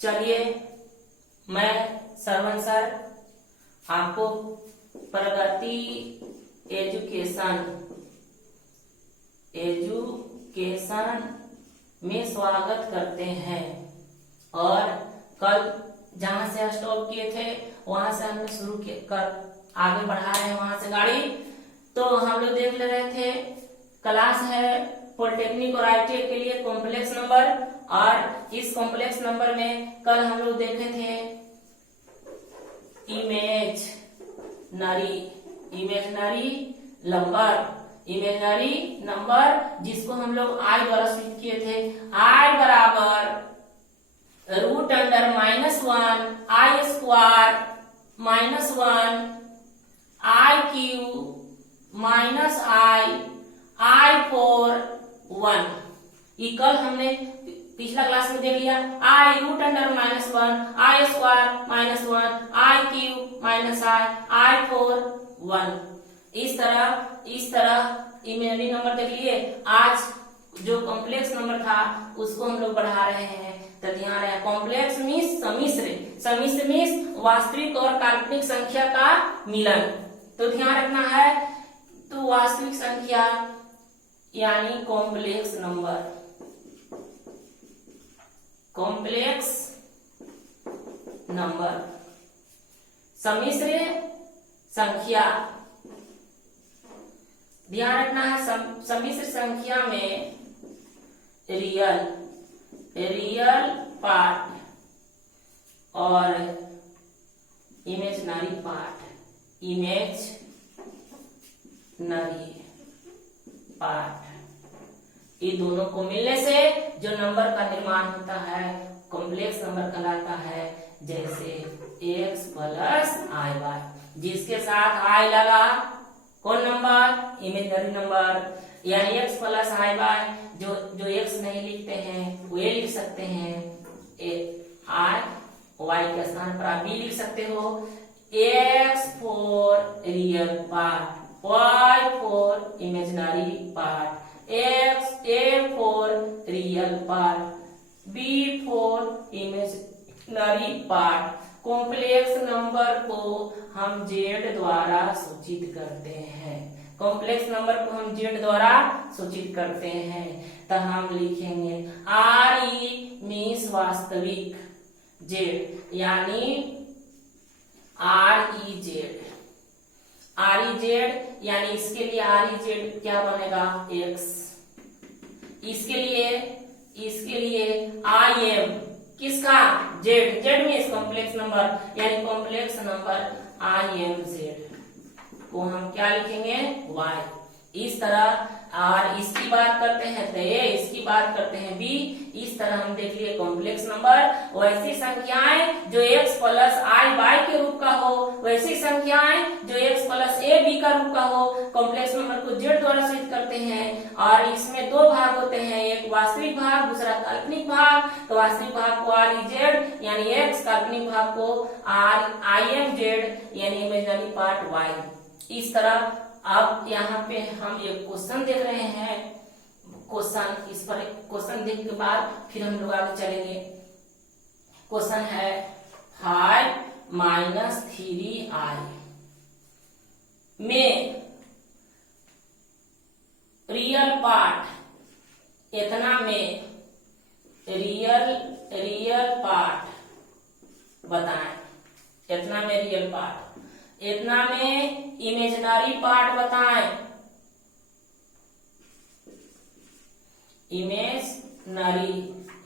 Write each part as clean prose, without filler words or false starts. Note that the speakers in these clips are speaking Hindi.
चलिए मैं सरवण सर आपको प्रगति एजुकेशन में स्वागत करते हैं। और कल जहां से स्टॉप किए थे वहां से हमने शुरू कर आगे बढ़ा रहे हैं वहां से गाड़ी। तो हम लोग देख ले रहे थे, क्लास है पॉलिटेक्निक और आईटीआई के लिए कॉम्प्लेक्स नंबर। और इस कॉम्प्लेक्स नंबर में कल हम लोग देखे थे इमेजनरी नंबर जिसको हम लोग आई द्वारा सूचित किए थे। आई बराबर √(-1) आई स्क्वायर -1 आई क्यूब आई 4 1। ये कल हमने पिछला क्लास में देख लिया। आई √(-1) आई स्क्वायर -1 आई क्यूब आई 4 1। इस तरह इमेजिनरी नंबर देख लिए। आज जो कॉम्प्लेक्स नंबर था उसको हम लोग बढ़ा रहे हैं। तो ध्यान रहे, कॉम्प्लेक्स मीन्स समिश्र मीन्स वास्तविक और काल्पनिक संख्या का मिलन। तो ध्यान रखना है। तो वास्तविक संख्या यानी कॉम्प्लेक्स नंबर, समिश्र संख्या, ध्यान रखना है समिश्र संख्या में रियल पार्ट और इमेजिनरी पार्ट ये दोनों को मिलने से जो नंबर का निर्माण होता है कॉम्प्लेक्स नंबर कहलाता है। जैसे x + i/, जिसके साथ i लगा कौन नंबर, इमेजिनरी नंबर। यानी x + i/, जो x नहीं लिखते हैं वो ये लिख सकते हैं, i y के स्थान पर आप b लिख सकते हो। x for real part, y for imaginary part, a for real part, b for imaginary part. Complex number को हम z द्वारा सूचित करते हैं। कॉम्प्लेक्स नंबर को हम z द्वारा सूचित करते हैं। तो हम लिखेंगे RE मीन्स वास्तविक, z यानी REZ यानी इसके लिए REZ क्या बनेगा, x। इसके लिए IM किसका, z मीन्स कॉम्प्लेक्स नंबर यानी कॉम्प्लेक्स नंबर IMZ को हम क्या लिखेंगे, y। इस तरह और इसकी बात करते हैं तो a, इसकी बात करते हैं b। इस तरह हम देख लिए कॉम्प्लेक्स नंबर। वैसी संख्याएं जो x + i/y के रूप का हो, वैसी संख्याएं जो x + a b का रूप का हो, कॉम्प्लेक्स नंबर को z द्वारा सूचित करते हैं। और इसमें दो भाग होते हैं, एक वास्तविक भाग, दूसरा काल्पनिक भाग। तो वास्तविक भाग को REZ यानी x, काल्पनिक भाग को IMZ यानी इमेजिनरी पार्ट y। इस तरह अब यहाँ पे हम एक क्वेश्चन देख रहे हैं। इस पर क्वेश्चन देखने के बाद फिर हम लोग आगे चलेंगे। क्वेश्चन है 5 - 3i में रियल पार्ट इतना में रियल पार्ट बताएं। इतना में रियल पार्ट, इतना में इमेजिनरी पार्ट बताएं।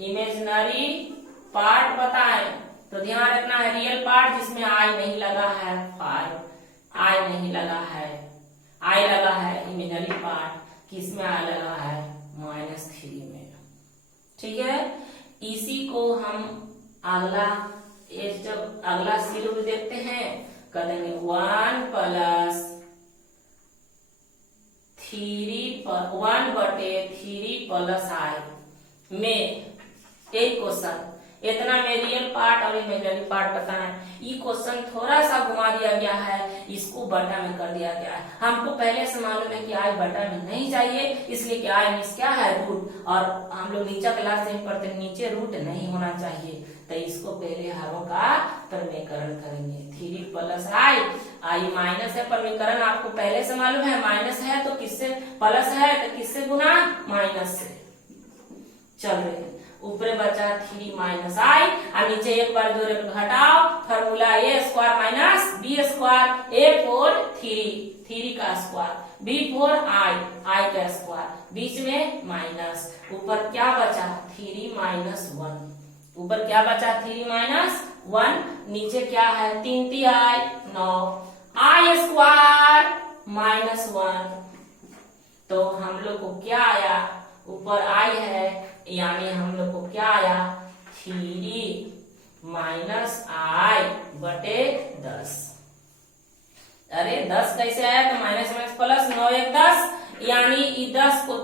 इमेजिनरी पार्ट बताएं। तो ध्यान रखना है, रियल पार्ट जिसमें आई नहीं लगा है 5, आई नहीं लगा है, आई लगा है इमेजिनरी पार्ट किसमें आई लगा है -3 में। ठीक है, इसी को हम अगला सीरो में देखते हैं। कर देंगे 1 + 1/3 + i में एक क्वेश्चन इतना में रियल पार्ट और इमेजिनरी पार्ट बताएं। ये क्वेश्चन थोड़ा सा घुमा दिया गया है, इसको बटा में कर दिया गया है। हमको पहले से मालूम है कि आई बटा में नहीं चाहिए, इसलिए कि आई मीन्स क्या है रूट, और हम लोग नीचे क्लास में पढ़ते नीचे रूट नहीं होना चाहिए। तो इसको पहले हरों का प्रमेयकरण करेंगे। 3 प्लस आई माइनस है, प्रमेयकरण आपको पहले से मालूम है, माइनस है तो किससे, प्लस है तो किससे गुना, माइनस से। चल रहे ऊपर बचा 3 माइनस आई, और नीचे एक बार दो घटाओ, फॉर्मूला ए स्क्वायर माइनस बी स्क्वायर, ए फोर 3 का स्क्वायर, बी फोर आई का स्क्वायर, बीच में माइनस, ऊपर क्या बचा 3 माइनस 1, ऊपर क्या बचा 3 माइनस 1, नीचे क्या है 3 3 आई 9, आई स्क्वायर माइनस 1, तो हम लोग को क्या आया, ऊपर आई है यानी हम लोग को क्या आया 3 माइनस आई बटे 10। अरे 10 कैसे आया, तो माइनस माइनस प्लस, 9 1 10, यानी 10 को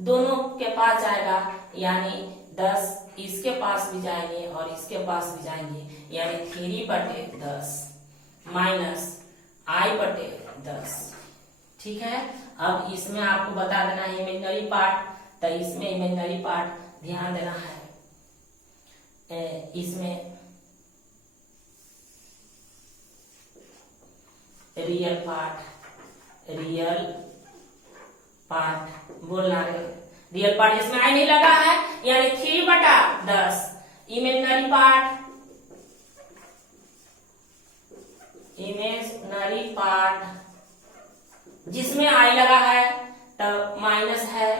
दोनों के पास जाएगा, यानी 10 इसके पास भी जाएंगे और इसके पास भी जाएंगे, यानी 3 बटे 10 माइनस आई बटे 10। ठीक है, अब इसमें आपको बता देना है इमेजिनरी पार्ट, तो इसमें इमेजिनरी पार्ट ध्यान देना है, इसमें रियल पार्ट बोलना है, रियल पार्ट जिसमें आई नहीं लगा है, यानी 3 बटा 10, इमेजिनरी पार्ट जिसमें आई लगा है तो माइनस है,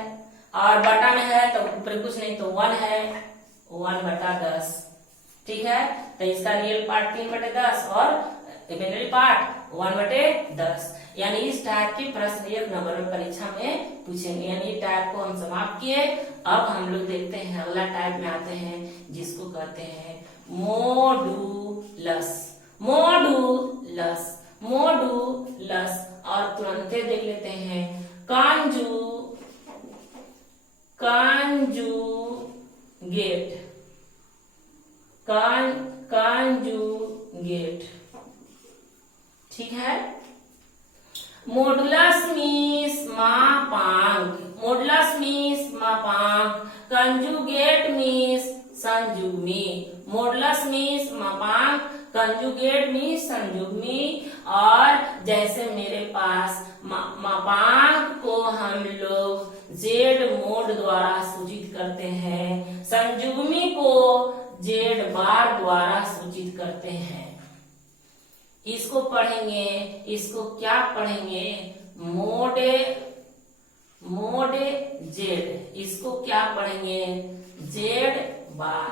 और बटा में है तो ऊपर कुछ नहीं तो 1 है, 1 बटा 10। ठीक है, तो इसका रियल पार्ट 3 बटे 10 और इमेजिनरी पार्ट 1 बटे 10। यानी इस टाइप के प्रश्न 1 नंबर में परीक्षा में पूछेंगे। यानी ये टाइप को हम समाप्त किए। अब हम लोग देखते हैं अगला टाइप में आते हैं जिसको कहते हैं मॉडुलस। और तुरंत देख लेते हैं कांजुगेट। ठीक है, मॉडुलस मीन्स मापांक, कंजुगेट मीन्स संयुग्मी। मॉडुलस मीन्स मापांक, कंजुगेट मीन्स संयुग्मी। और जैसे मेरे पास मापांक को हम लोग जेड मोड द्वारा सूचित करते हैं, संयुग्मी को जेड बार द्वारा सूचित करते हैं। इसको पढ़ेंगे, इसको क्या पढ़ेंगे, मोड जेड, इसको क्या पढ़ेंगे जेड बार।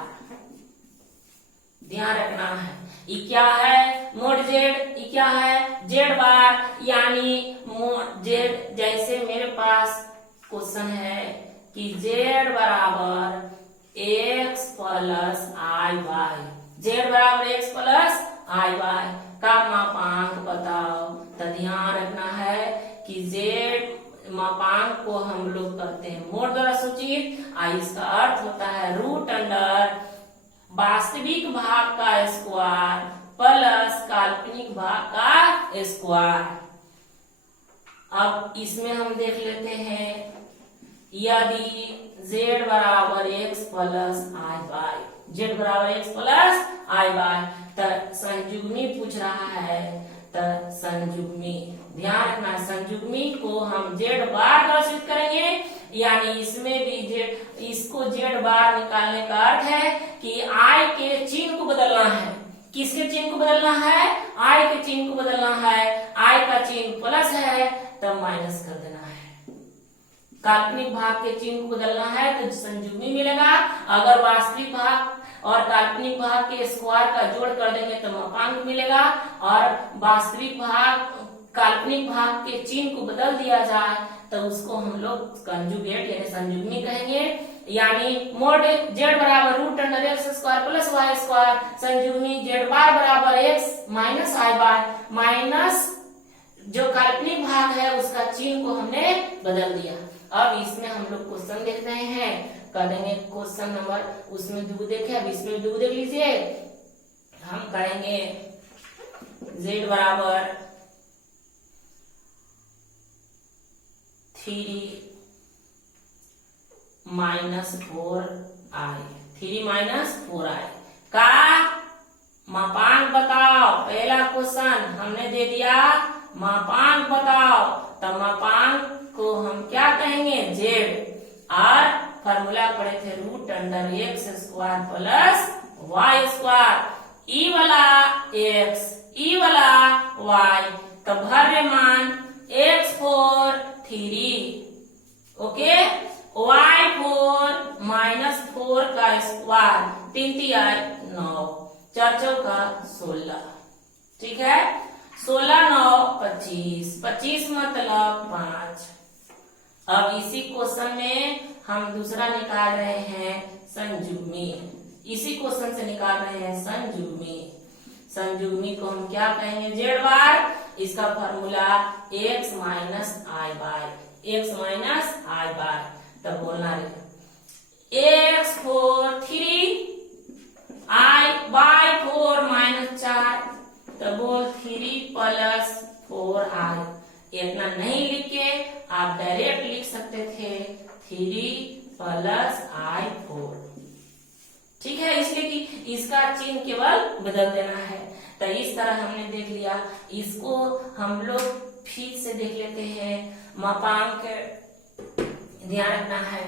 ध्यान रखना है, ये क्या है मोड जेड, ये क्या है जेड बार। यानी मोड जेड, जैसे मेरे पास क्वेश्चन है कि जेड बराबर x प्लस आई वाई, जेड बराबर x प्लस आई वाई का मापांक बताओ। तो ध्यान रखना है कि जेड मापांक को हम लोग करते हैं मोड द्वारा सूचित। इसका अर्थ होता है रूट अंडर वास्तविक भाग का स्क्वायर प्लस काल्पनिक भाग का स्क्वायर। अब इसमें हम देख लेते हैं, यदि z बराबर x प्लस आई वाई, z बराबर x प्लस आई वाई, तो संयुग्मी पूछ रहा है, तो संयुग्मी ध्यान रखना, संयुग्मी को हम z बार द्वारा सूचित करेंगे। यानी इसमें भी z, इसको z बार निकालने का अर्थ है कि i के चिन्ह को बदलना है। किसके चिन्ह को बदलना है, i के चिन्ह को बदलना है। i का चिन्ह प्लस है तब माइनस कर देना है। काल्पनिक भाग के चिन्ह को बदलना है तो संयुग्मी मिलेगा। अगर वास्तविक भाग और काल्पनिक भाग के स्क्वायर का जोड़ कर देंगे तो मापांक मिलेगा। और वास्तविक भाग काल्पनिक भाग के चिन्ह को बदल दिया जाए तो उसको हम लोग कंजुगेट यानी संयुग्मी कहेंगे। यानी मोड जेड बराबर root under x square plus y square, संयुग्मी जेड बार बराबर x minus i bar, minus जो काल्पनिक भाग है उसका चिन्ह को हमने बदल दिया। अब इसमें हम लोग क्वेश्चन देख रहे हैं, कर देंगे क्वेश्चन नंबर, उसमें दो देखे, अब इसमें दो देख लीजिए। हम करेंगे z बराबर 3 माइनस 4i, 3 माइनस 4i का मापांक बताओ। पहला क्वेश्चन हमने दे दिया, मापांक बताओ। तो मापांक को हम क्या कहेंगे, जेड। और फॉर्मूला पढ़े थे √x² प्लस वाई स्क्वायर, ई वाला x, ई वाला y। तो भर्यमान x 4 3, ओके, y 4 माइनस 4 का स्क्वायर, 3 3 9, 4 चौका 16, ठीक है। 16 9 25, 25 मतलब 5। अब इसी क्वेश्चन में हम दूसरा निकाल रहे हैं संयुग्मी। इसी क्वेश्चन से निकाल रहे हैं संयुग्मी। संयुग्मी को हम क्या कहेंगे, जेड बार। इसका formula x minus i bar, x minus i बार। तब बोलना रहे x 4 3 आई बाय 4 माइनस 4। तब बोल 3 प्लस 4i। इतना नहीं लिख के आप डायरेक्ट लिख सकते थे 3 प्लस i 4, ठीक है, इसलिए कि इसका चिन्ह केवल बदल देना है। तो इस तरह हमने देख लिया। इसको हम लोग फिर से देख लेते हैं। मापांक ध्यान रखना है,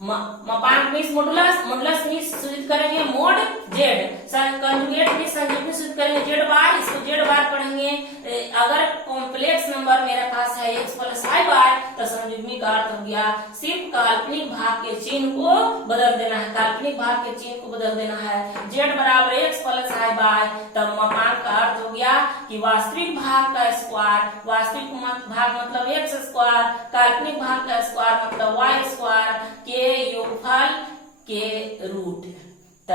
मापांक मीन्स मॉडुलस, मॉडुलस मीन्स सूचित करेंगे मोड जेड, कंजुगेट मीन्स संयुग्मी सूचित करेंगे जेड बार। इसको जेड बार पढ़ेंगे। अगर कॉम्प्लेक्स नंबर मेरे पास है x प्लस आई बार, तो संयुग्मी का अर्थ हो गया सिर्फ काल्पनिक भाग के चिन्ह को बदल देना है, काल्पनिक भाग के चिन्ह को बदल देना है। जेड बराबर x प्लस आई बार, तब मापांक का अर्थ हो गया कि वास्तविक भाग का स्क्वायर, वास्तविक भाग मतलब x स्क्वायर, काल्पनिक भाग का स्क्वायर मतलब y स्क्वायर के योगफल के रूट। तो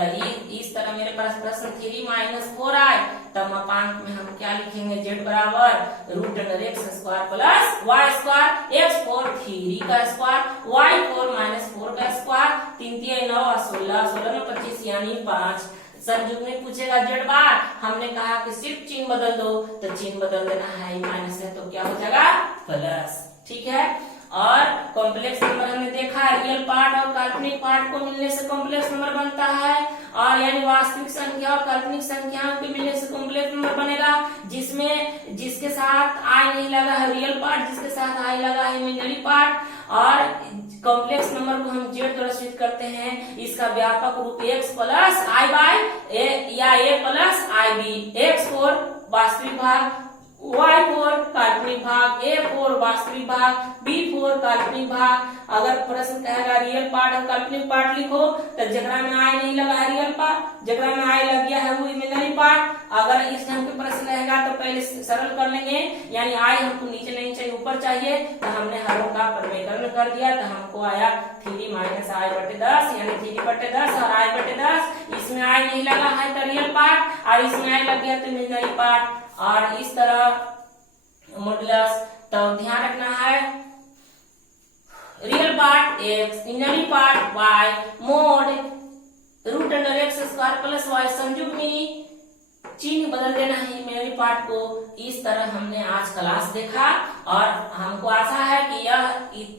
इस तरह मेरे पास प्रश्न 3 माइनस 4i। तब मापांक में हम क्या लिखेंगे, z बराबर √x² plus y square, x 4 3 का स्क्वायर, y 4 माइनस 4 का स्क्वायर, 3 3 9 16, 16 में 25 यानी 5। संयुग्मी पूछेगा जेड बार, हमने कहा कि सिर्फ चिन्ह बदल दो, तो चिन्ह बदल देना है, माइनस है तो क्या हो जाएगा प्लस, ठीक है। और कॉम्प्लेक्स नंबर हमने देखा, रियल पार्ट और काल्पनिक पार्ट को मिलने से कॉम्प्लेक्स नंबर बनता है। और यानी वास्तविक संख्या और काल्पनिक संख्याओं के मिलने से कॉम्प्लेक्स नंबर बनेगा, जिसमें जिसके साथ आई नहीं लगा है रियल पार्ट, जिसके साथ आई लगा है इमेजिनरी पार्ट। और कॉम्प्लेक्स नंबर को हम जेड द्वारा सूचित करते हैं। इसका व्यापक रूप x प्लस आई बाय या a plus I B. x 4 वास्तविक भाग, y4 काल्पनिक भाग, a4 वास्तविक भाग, b4 काल्पनिक भाग। अगर प्रश्न कहेगा रियल पार्ट और काल्पनिक पार्ट लिखो, तो जगह में आई नहीं लगा है रियल पार्ट, जगह में आई लग गया है वो इमेजिनरी पार्ट। अगर इस ढंग के प्रश्न रहेगा तो पहले सरल कर लेंगे, यानी आई हमको नीचे नहीं चाहिए ऊपर चाहिए, तो हमने हरों का परिवर्तन कर दिया, तो हमको आया 3 माइनस आई बटे 10 यानी 3 बटे 10 और आई बटे 10। इसमें आई नहीं लगा है तो रियल पार्ट, और इसमें आई लग गया तो इमेजिनरी पार्ट। और इस तरह मॉडुलस, तो ध्यान रखना है real part x, imaginary part y, mode √x² plus y। संयुग्मी चिन्ह बदल देना है इमेजिनरी पार्ट को। इस तरह हमने आज क्लास देखा, और हमको आशा है कि यह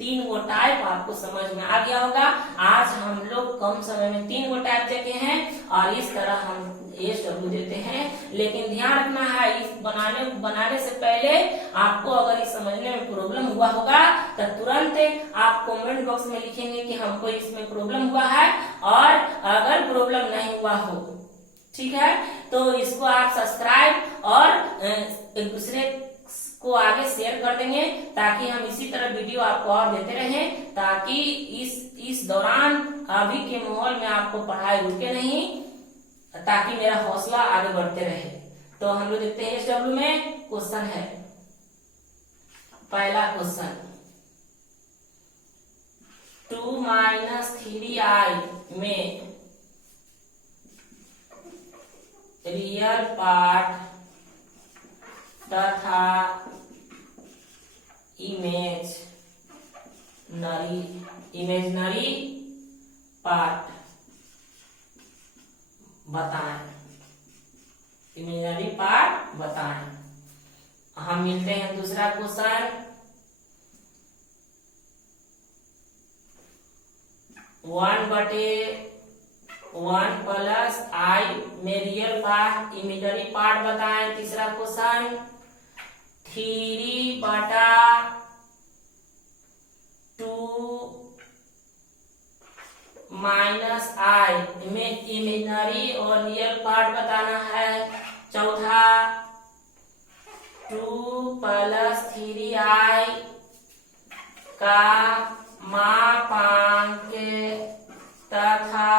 3 गो टाइप आपको समझ में आ गया होगा। आज हम लोग कम समय में 3 गो टाइप देखे हैं, और इस तरह हम SW देते हैं। लेकिन ध्यान रखना है, इस बनाने से पहले आपको अगर इस समझने में प्रॉब्लम हुआ होगा तो तुरंत आप कमेंट बॉक्स में लिखेंगे कि हमको इसमें प्रॉब्लम हुआ है, और अगर प्रॉब्लम नहीं हुआ हो, ठीक है, तो इसको आप सब्सक्राइब और एक दूसरे को आगे शेयर कर देंगे, ताकि हम इसी तरह वीडियो आपको और देते रहें, ताकि इस दौरान अभी के माहौल में आपको पढ़ाई रुके नहीं, ताकि मेरा हौसला आगे बढ़ते रहे। तो हम लोग देखते हैं SW में क्वेश्चन है। पहला क्वेश्चन 2 माइनस 3i में रियल पार्ट तथा इमेजिनरी पार्ट बताएं, इमेजिनरी पार्ट बताएं। हम मिलते हैं दूसरा क्वेश्चन 1/1 प्लस आई में रियल पार्ट इमेजिनरी पार्ट बताएं। तीसरा क्वेश्चन 3/2 माइनस आई में इमेजिनरी और रियल पार्ट बताना है। चौथा 2 प्लस 3i का मापांक तथा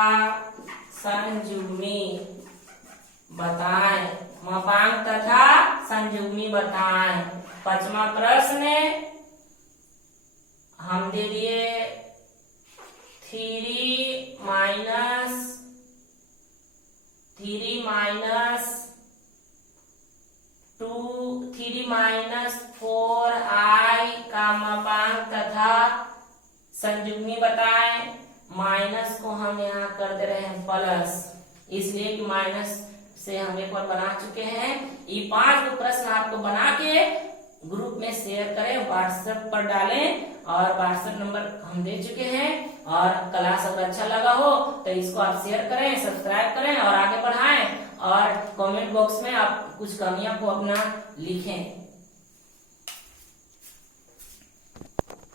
संयुग्मी बताएं। मापांक तथा संयुग्मी बताएं। पांचवा प्रश्न हम दे दिए 3 माइनस 4i का मापांक तथा संयुग्मी बताएं। माइनस को हम यहाँ कर दे रहे हैं प्लस, इसलिए कि माइनस से हम एक बार बना चुके हैं। ये 5 प्रश्न आपको बना के ग्रुप में शेयर करें, व्हाट्सएप पर डालें और व्हाट्सएप नंबर हम दे चुके हैं। और क्लास अगर अच्छा लगा हो तो इसको आप शेयर करें, सब्सक्राइब करें और आगे बढ़ाएं। और कमेंट बॉक्स में आप कुछ कमियां को अपना लिखें।